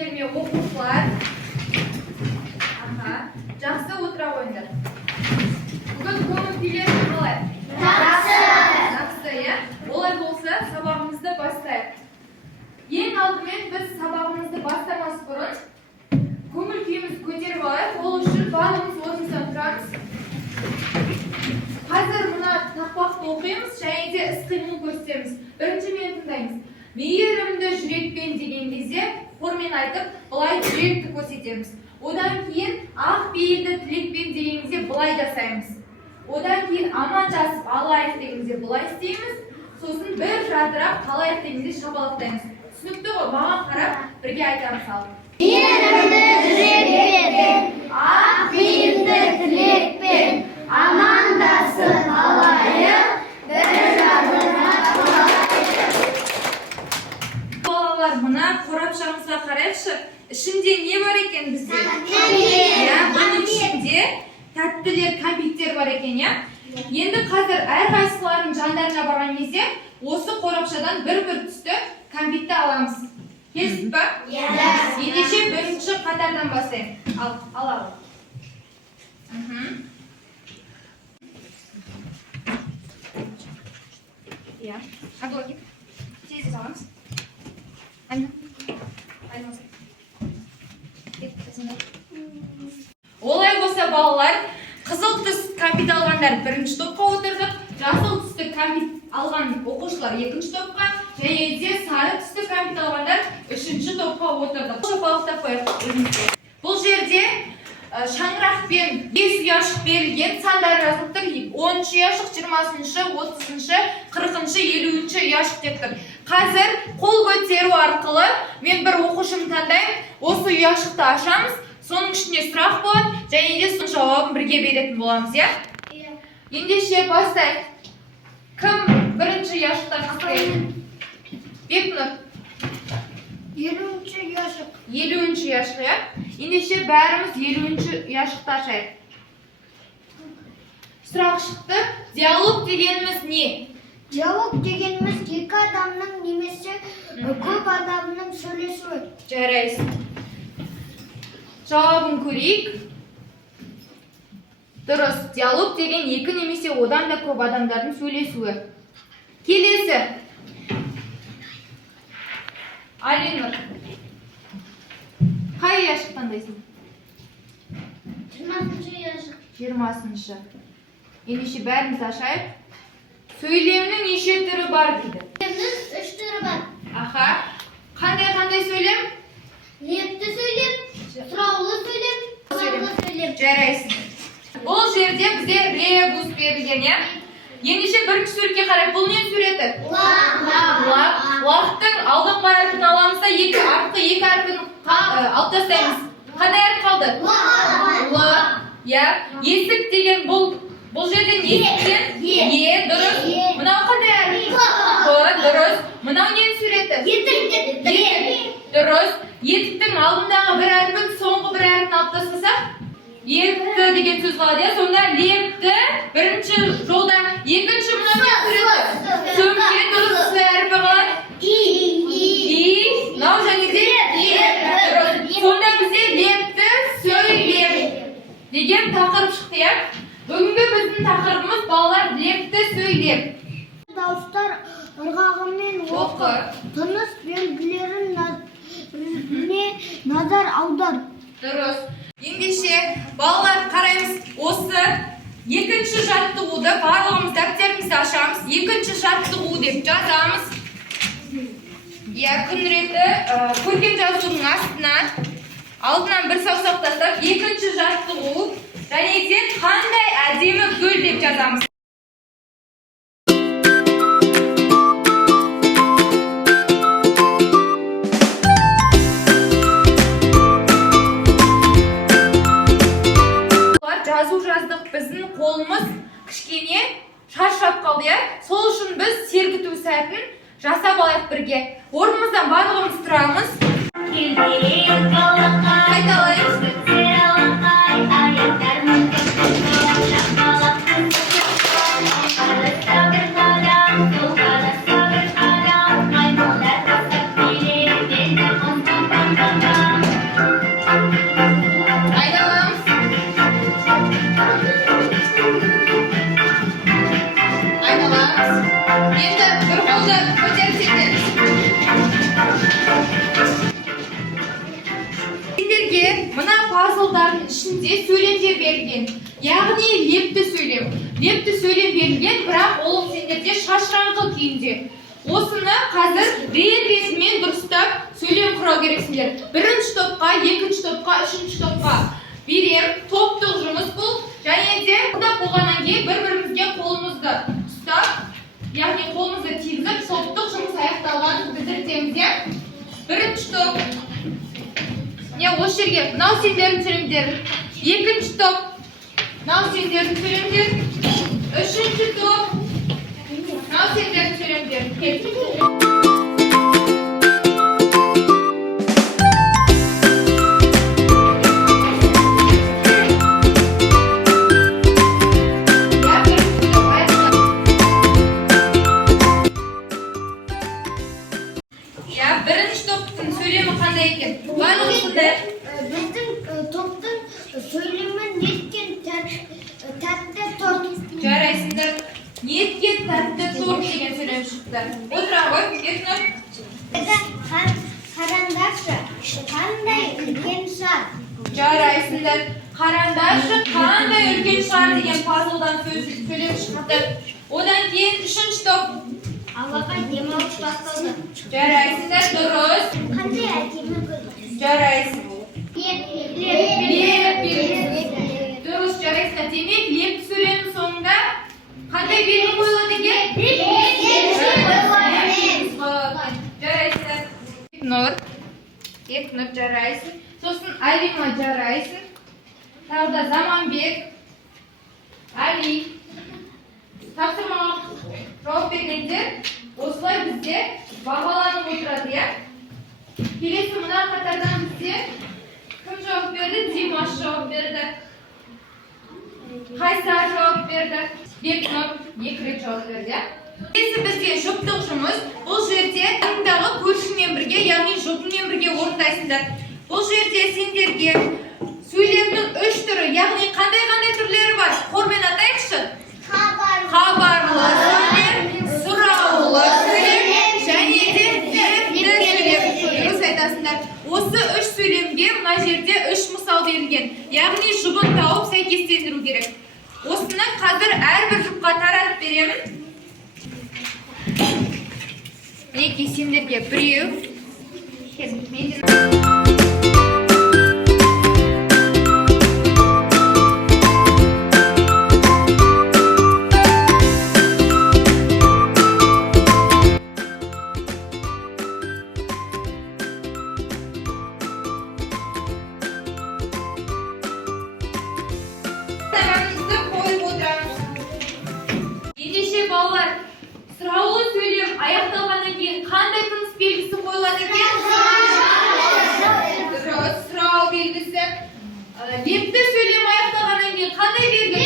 көтерме оқушылар. Жақсы отыра қойыңдар. Бүгін көңіл-күйлеріңіз қалай? Жақсы, иә? Олай болса, сабағымызды бастайық. Ең алдымен біз сабағымызды бастамас бұрын көңіл-күйімізді көтеріп алайық. Ол үшін барлығымыз орнымыздан тұрамыз. Қазір мына тақпақты оқимыз, және де іс-қимыл көрсетеміз. Бірінші мені тыңдаймыз. Мейірімді жүрекпен деген кезде формен айтып, былай жүректі көрсетеміз. Одан кейін ақ пейілді тілекпен дегенімізде былай жасаймыз. Одан кейін аман жасып алайық дегенімізде былай істейміз. Сосын бір жадырап қалайық дегенімізде шапалақтаймыз. Түсінікті ғой, маған қарап бірге айтамыз ал. Мейірімді жүрекпен, ақ пейілді тілекпен, амандасып алайық, бір жадырап қалайық. Балалар, мына қорапшамызға қарайықшы. Ішінде не бар екен бізде? Бұның ішінде тәттілер, кәмпиттер бар екен, иә? Енді қазір әрқайсылардың жандарына барған кезде осы қорапшадан бір-бір түсті кәмпитті аламыз. Келісіп ба? Ендеше бірінші қатардан бастайық. Алалым. Иә. Аблоки. Тез аламыз. Олай болса, балалар, қызыл түс кәмпит алғандар бірінші топқа отырдық, жасыл түсті кәмпит алған оқушылар екінші топқа, және де сары түсті кәмпит алғандар үшінші топқа отырдық. Шапалақтап қояйық. Бұл жерде шаңырақпен 5 ұяшық берілген сандар жазылып тұр. 10-шы ұяшық, 20-шы, 30-шы, 40-шы, 50-шы ұяшық деп тұр. Қазір қол көтеру арқылы мен бір оқушым таңдаймын, осы ұяшықты ашамыз. Соның ішінде сұрақ болады, және де соның жауабын бірге беретін боламыз, иә? Ендеше бастайық. Кім бірінші ұяшықтан бастайды? Бекнұр. 50-ші ұяшық. 50-ші ұяшық, иә? Ендеше бәріміз 50-ші ұяшықты ашайық. Сұрақ шықты. Диалог дегеніміз не? Диалог дегеніміз екі адамның немесе көп адамның сөйлесуі. Жарайсың. Жауабын көрейік. Дұрыс. Диалог деген екі немесе одан да көп адамдардың сөйлесуі. Келесі. Алинұр. Қай ұяшық таңдайсың? 20-ші ұяшық. 20-шы. Ендеше бәріміз ашайық. Сөйлемнің неше түрі бар дейді? Сөйлемнің 3 түрі бар. Қандай сөйлем? Лепті сөйлем, сұраулы сөйлем, сұраулы сөйлем. Жарайсың. Бұл жерде бізде ребус берілген, иә? Ендеше бірінші суретке қарайық. Бұл не суреті? Лақ. Лақтың алдыңғы әрпін аламыз да артқы екі әрпін алып тастаймыз. Қандай әріп қалды? Л. Иә. Есік деген бұл жерден есіктен? Е. Дұрыс. Мынау қандай әріп? Қ. Дұрыс. Мынау ненің суреті? Етік. Дұрыс. Етіктің алдындағы бір әрпін, соңғы бір әрпін алып тастасақ, етті деген сөз қалады, иә? Сонда лепті бірінші жолда, екінші мынау суреті. Сөмке дұрыс әрпі қалады. И. Мынау және де леп. Сонда бізде лепті сөйлем деген тақырып шықты, иә? Бүгінгі біздің тақырыбымыз балалар лепті сөйлем. Дауыстар ырғағымен оқы, тыныс белгілерін назар аудар. Дұрыс. Ендеше балалар қараймыз, осы екінші жаттығуды барлығымыз дәптерімізді ашамыз. Екінші жаттығу деп жазамыз. Иә, күн реті көркем жазудың астына алдынан бір саусақ тастап, екінші жаттығу және де қандай әдемі гүл деп жазамыз. Жаздық, біздің қолымыз кішкене шаршап қалды, иә? Сол үшін біз сергіту сәтін жасап алайық бірге. Орнымыздан барлығымыз тұрамыз. Қайталайық. puzzle'ların içinde söylemдер berilген. Яғни лепті сөйлем. Лепті сөйлем берілген, бірақ ол сендерде шашыраңқы күйінде. Осыны қазір рет-ретімен дұрыстап сөйлем құрау керексіңдер. Бірінші топқа, екінші топқа, үшінші топқа берем. Топтық жұмыс бұл. Және де құрдап болғаннан кейін бір-бірімізге қолымызды ұстап, яғни қолымызды тигізіп, топтық жұмыс аяқталғанын білдіртеміз. Бірінші топ. Осы жерге мынау сендердің сөйлемдер. Екінші топ. Мынау сендердің сөйлемдер. Үшінші топ. Мынау сендердің сөйлемдер. Бірінші топтың сөйлемі қандай екен? Барлығы сондай. Біздің топтың сөйлемі неткен тәтті торт. Жарайсыңдар. Неткен тәтті торт деген сөйлем шықты. Отыра ғой, Еркінұр. Қараңдаршы, қандай үлкен шар. Жарайсыңдар. Қараңдаршы, қандай үлкен шар деген puzzle'дан сөйлем шықты. Одан кейін үшінші топ. Алақай демалып басталды. Жарайсыңдар, дұрыс. Қандай әдемі гүл. Жарайсың. Леп. Дұрыс, жарайсыңдар. Демек, леп сөйлемнің соңында қандай белгі қойылады екен? Жарайсыңдар. Еркінұр жарайсың. Сосын Алима жарайсың. Тағы да Заманбек, Али. Тапсырмаға жауап бергендер осылай бізде бағаланып отырады, иә? Келесі мына қатардан бізде кім жауап берді? Димаш жауап берді. Қайсар жауап берді. Еркінұр екі рет жауап берді, иә? Келесі бізде жұптық жұмыс. Бұл жерде аңдағы көршіңмен бірге, яғни жұбыңмен бірге орындайсыңдар. Бұл жерде сендерге сөйлемнің үш түрі, яғни қандай түрлері бар? Хормен атайықшы. Хабарлы сөйлем, сұраулы сөйлем, және де лепті сөйлем. Дұрыс айтасыңдар. Осы үш сөйлемге мына жерде үш мысал берілген. Яғни жұбын тауып сәйкестендіру керек. Осыны қазір әрбір жұпқа таратып беремін. Мінекей сендерге біреу. Ендеше балалар, сұраулы сөйлем аяқталғаннан кейін қандай тыныс белгісі қойылады екен? Дұрыс, сұрау белгісі. Лепті сөйлем аяқталғаннан кейін қандай белгі?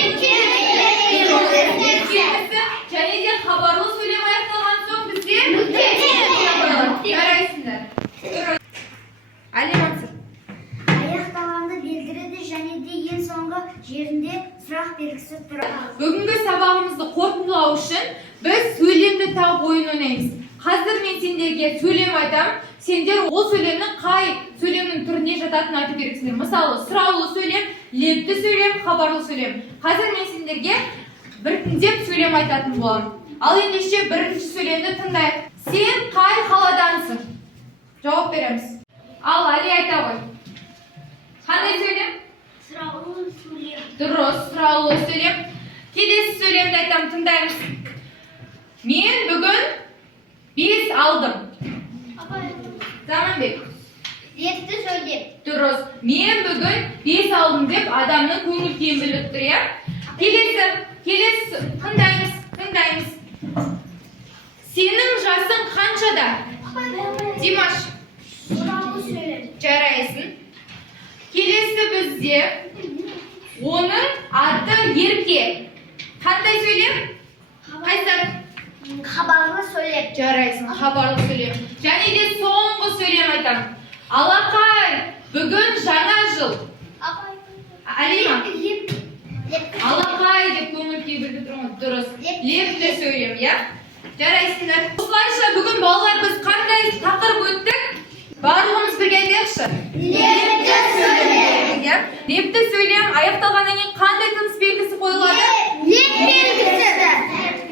Белгісі. Және де хабарлы сөйлем аяқталған соң бізде жарайсыңдар. Алимансыр. Аяқталғанды белгіледі және де ең соңғы жерінде сұрақ белгісі тұрады. Бүгінгі сабағымызды қорытындылау үшін біз сөйлемді тауып ойын ойнаймыз. Қазір мен сендерге сөйлем айтам, сендер ол сөйлемнің қай сөйлемнің түріне жататынын айту керексіңдер. Мысалы, сұраулы сөйлем, лепті сөйлем, хабарлы сөйлем. Қазір мен сендерге біртіндеп сөйлем айтатын боламын. Ал ендеше бірінші сөйлемді тыңдайық. Сен қай қаладансың? Жауап береміз. Ал Али айта ғой. Қандай сөйлем? Сұраулы сөйлем. Дұрыс, сұраулы сөйлем. Келесі сөйлемді айтам, тыңдаймыз. Мен бүгін 5 алдым. Заманбек. Лепті сөйлем. Дұрыс. Мен бүгін 5 алдым деп адамның көңіл күйін білдіріп тұр, иә? Келесі тыңдаймыз. Сенің жасың қаншада? Димаш. Сұраулы сөйлем. Жарайсың. Келесі бізде оның аты Ерке. Қандай сөйлем? Қайсар? Хабарлы сөйлем. Жарайсың, хабарлы сөйлем. Және де соңғы сөйлем айтам. Алақай, бүгін жаңа жыл. Алима. Алақай деп көңіл күй білдіріп тұрмын. Дұрыс. Лепті сөйлем, иә? Жарайсыңдар. Осылайша бүгін балалар біз қандай тақырып өттік? Барлығымыз бірге айтайықшы. Лепті сөйлем. Деп те сөйлем, аяқталғаннан кейін қандай тыныс белгісі қойылады? Леп белгісі.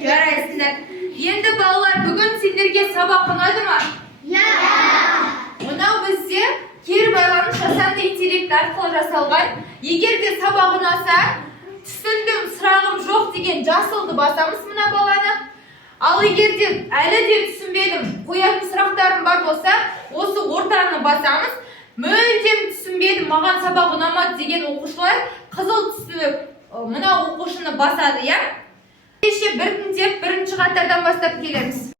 Жарайсыңдар. Енді балалар, бүгін сендерге сабақ ұнады ма? Мынау бізде кері байланыс жасанды интеллект арқылы жасалған. Егер де сабақ ұнаса, түсіндім, сұрағым жоқ деген жасылды басамыз мына баланы. Ал егер де әлі де түсінбедім, қоятын сұрақтарым бар болса, осы ортаны басамыз. Мүлдем түсінбедім, маған сабақ ұнамады деген оқушылар қызыл түсті мына оқушыны басады, я? Бірінші қатардан бастап келеміз.